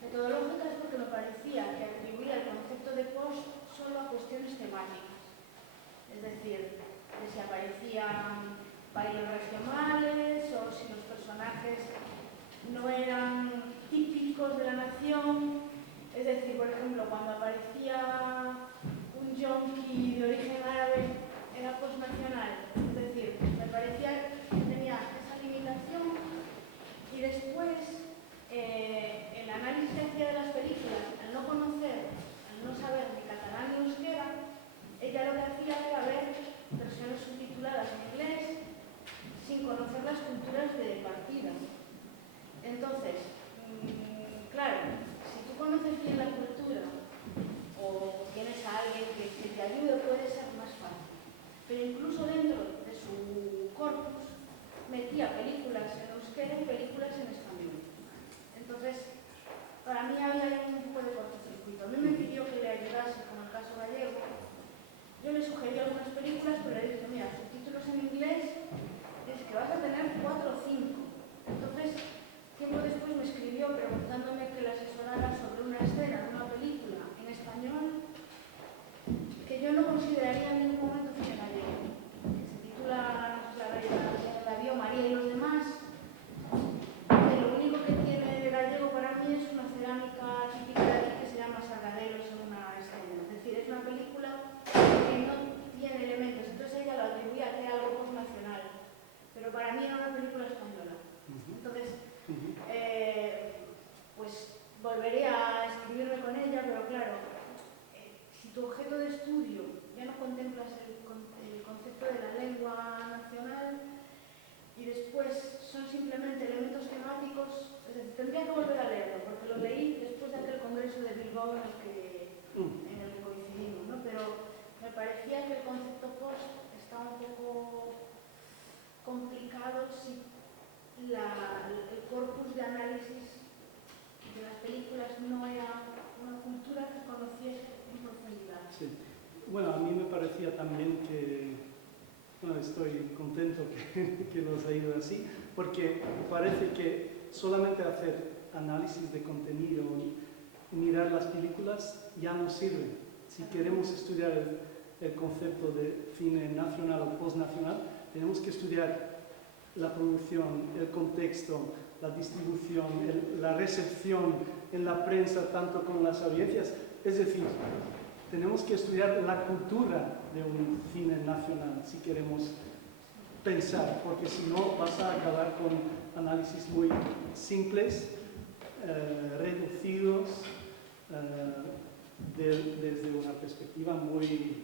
Metodológicas porque me parecía que atribuía el concepto de post solo a cuestiones temáticas. Es decir, que si aparecían bailes regionales o si los personajes no eran típicos de la nación. Es decir, por ejemplo, cuando aparecía un yonki de origen árabe era postnacional. Es decir, me parecía que tenía esa limitación. Y después, el análisis que hacía de las películas, al no conocer, al no saber ni catalán ni euskera, ella lo que hacía era ver versiones subtituladas en inglés sin conocer las culturas de partida. Entonces, claro, si tú conoces bien la cultura o tienes a alguien que te ayude, puede ser más fácil. Pero incluso dentro de su corpus metía películas en euskera y películas en español. Entonces, para mí había un poco de cortocircuito. A mí me pidió que le ayudase con el caso gallego. Yo le sugerí algunas películas, pero le dije, mira, subtítulos en inglés es que vas a tener 4 o 5. Entonces, tiempo después me escribió preguntándome que le asesorara sobre una escena de una película en español que yo no consideraría en ningún momento cine gallego. Que se titula La vio María y los demás, que lo único que tiene de gallego para mí es una cerámica típica de aquí que se llama sargadelos en una escena. Es decir, es una película que no tiene elementos, entonces ella lo atribuía a que era algo postnacional, pero para mí era una película española. Entonces, pues volveré a escribirme con ella, pero claro, si tu objeto de estudio ya no contemplas el concepto de la lengua nacional y después son simplemente elementos temáticos, es decir, tendría que volver a leerlo, porque lo leí después de aquel congreso de Bilbao en el que coincidimos, ¿no? Pero me parecía que el concepto post estaba un poco complicado si el corpus de análisis de las películas no era una cultura que conociese en profundidad. Sí. Bueno, a mí me parecía también que Bueno, estoy contento que nos ha ido así, porque parece que solamente hacer análisis de contenido y mirar las películas ya no sirve. Si queremos estudiar el concepto de cine nacional o postnacional, tenemos que estudiar la producción, el contexto, la distribución, la recepción en la prensa, tanto con las audiencias. Es decir, tenemos que estudiar la cultura de un cine nacional si queremos pensar, porque si no vas a acabar con análisis muy simples, reducidos, desde una perspectiva muy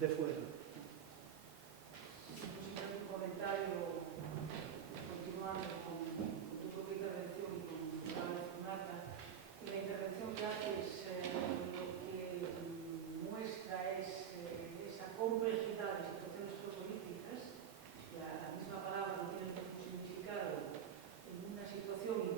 de fuera. Un comentario, continuando con tu propia intervención y con Marta, la intervención que haces lo que muestra es esa complejidad de situaciones geopolíticas. La misma palabra no tiene el mismo significado en una situación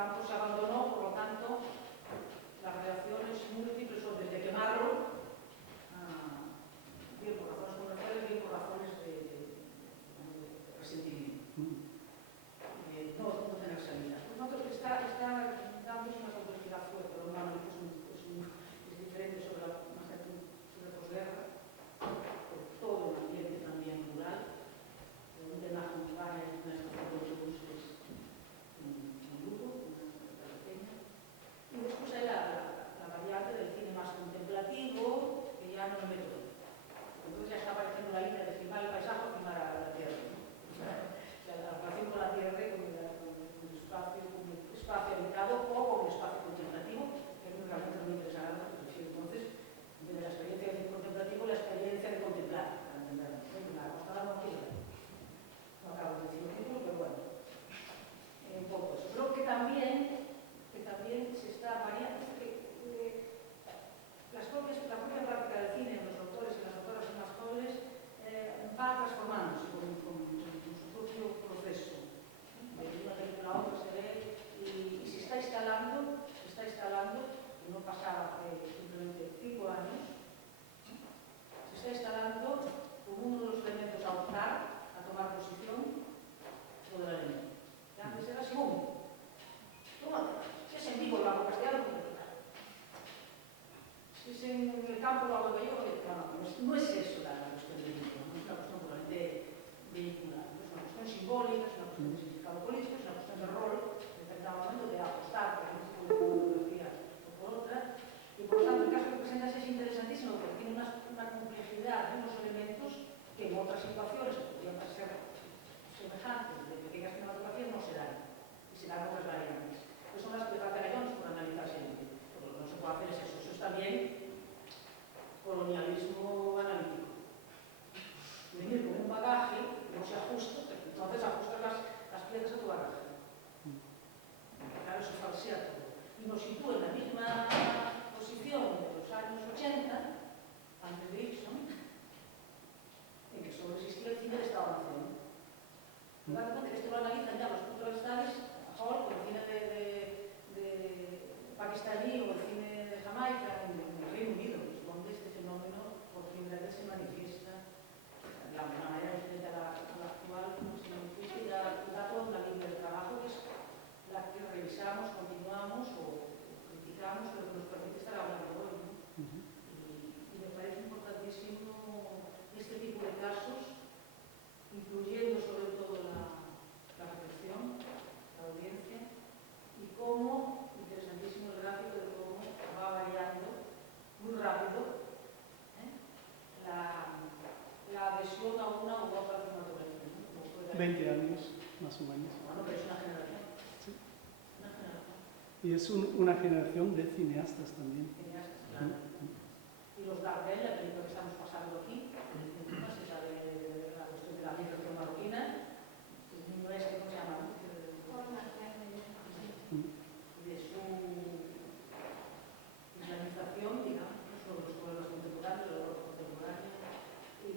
campo se abandonó, por lo tanto, las reacciones múltiples son desde quemarlo, bien por razones comerciales, bien por razones de resentimiento. No tener salida. Pues nosotros está dando una complejidad fuerte, lo humano es diferente sobre la posguerra, por todo el ambiente también rural, donde la urbana es una estación de autobuses en Lugo, una pequeña. Y después hay la variante del cine más contemplativo, que ya no es método. Entonces ya está apareciendo la línea de filmar el paisaje o filmar a la tierra, ¿no? O sea, la relación con la tierra y con el espacio habitado o con el espacio contemplativo, que es realmente muy interesante, porque entonces, de la experiencia de contemplativo, la experiencia de contemplar, para entendernos. La costada no quiero. No acabo de decir el título, pero bueno. Un poco eso. Creo que también se está variando, la propia práctica del cine en los autores y las autoras más jóvenes va transformándose con su propio proceso. De una película a otra se ve y se está instalando, y no pasa simplemente 5 años, se está instalando como uno de los elementos a optar, a tomar posición, lo de la lengua. Antes era segundo. Si es en vivo lo hago castellano, si es en el campo lo hago gallego, no es eso la cuestión del vínculo, no es una cuestión puramente vehicular, es una cuestión simbólica, es una cuestión de significado político, es una cuestión de rol, en determinado momento de apostar por un tipo de fotografía o por otra, y por lo tanto el caso que presentas es interesantísimo porque tiene una complejidad de unos elementos que en otras situaciones que podrían ser semejantes de pequeñas cinematografías no se dan, y se dan otras variantes. Que son las que tratan ellos por analizar siempre. Lo que no se puede hacer es eso. Eso es también colonialismo analítico. Venir con un bagaje que no se ajusta, entonces ajustas las piezas a tu bagaje. Claro, eso falsea todo. Y nos sitúa en la misma posición de los años 80, antes de Ibsen, en que solo existía el cine de Estado-Nación. Date cuenta que esto lo analizan ya los culturalistas a favor con el cine de pakistaní o el cine de Jamaica en el Reino Unido, donde este fenómeno por primera vez se manifiesta de la manera diferente a la actual, se manifiesta y da toda una línea de trabajo que es la que revisamos, continuamos o criticamos, pero que nos permite estar hablando hoy, ¿no? Y me parece importantísimo este tipo de casos, incluyendo sobre todo la reflexión, la audiencia, y cómo, interesantísimo el gráfico de cómo va variando muy rápido la adhesión a una u otra cinematografía, ¿no? 20 años, más o menos. Bueno, pero es una generación. Sí. Una generación. Y es una generación de cineastas también. Cineastas, claro. Y los Gardel, la película que estamos pasando aquí, es esa de la cuestión de la migración marroquina, el niño este, ¿cómo se llama? De su islamización, digamos, sobre los pueblos contemporáneos, de la Europa contemporánea, y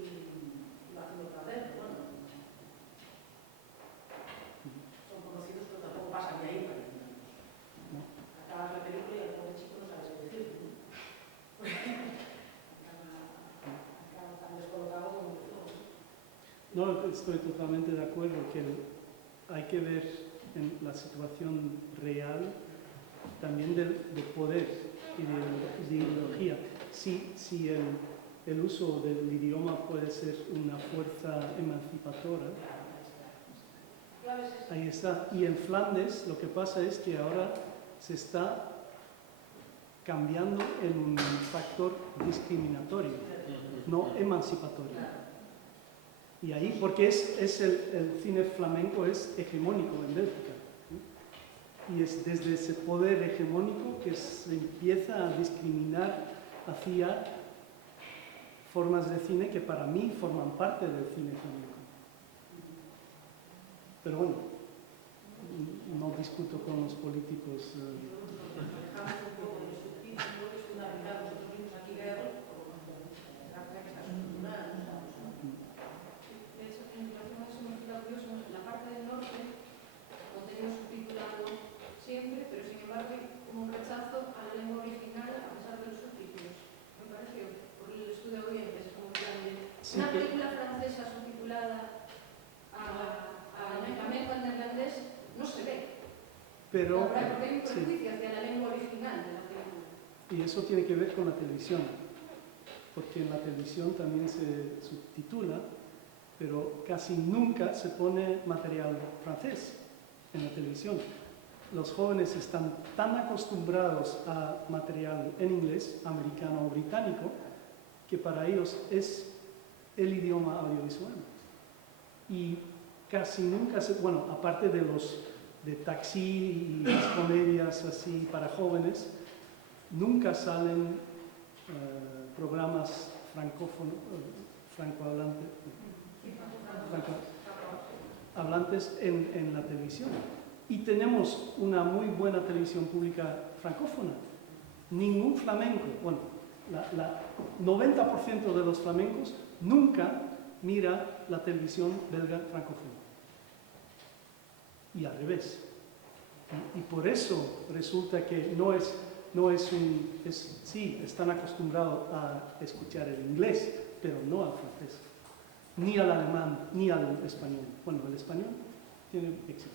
va haciendo cadena. Bueno, son conocidos, pero tampoco pasan de ahí para entenderlos. Acabas la película y al pobre chico no sabes qué decir. Acaba tan descolocado como todo. No, estoy totalmente de acuerdo que hay que ver en la situación real también de poder y de ideología. Si el uso del idioma puede ser una fuerza emancipadora, ahí está. Y en Flandes lo que pasa es que ahora se está cambiando en un factor discriminatorio, no emancipatorio. Y ahí, porque el cine flamenco es hegemónico en Bélgica. Y es desde ese poder hegemónico que se empieza a discriminar hacia formas de cine que para mí forman parte del cine flamenco. Pero bueno, no discuto con los políticos. La parte del norte lo tenemos subtitulado siempre Sí, Una película francesa subtitulada a flamenco en irlandés no se ve. pero Porque hay un sí, prejuicio hacia la lengua original de la película. y eso tiene que ver con la televisión, porque en la televisión también se subtitula, pero casi nunca se pone material francés en la televisión. Los jóvenes están tan acostumbrados a material en inglés, americano o británico, que para ellos es el idioma audiovisual. Y casi nunca se, bueno, aparte de los de Taxi y las comedias así para jóvenes, nunca salen programas francohablantes en la televisión. Y tenemos una muy buena televisión pública francófona. Ningún flamenco, bueno, 90% de los flamencos nunca mira la televisión belga francófona. Y al revés. Y por eso resulta que sí, están acostumbrados a escuchar el inglés, pero no al francés, ni al alemán, ni al español. Bueno, el español tiene éxito.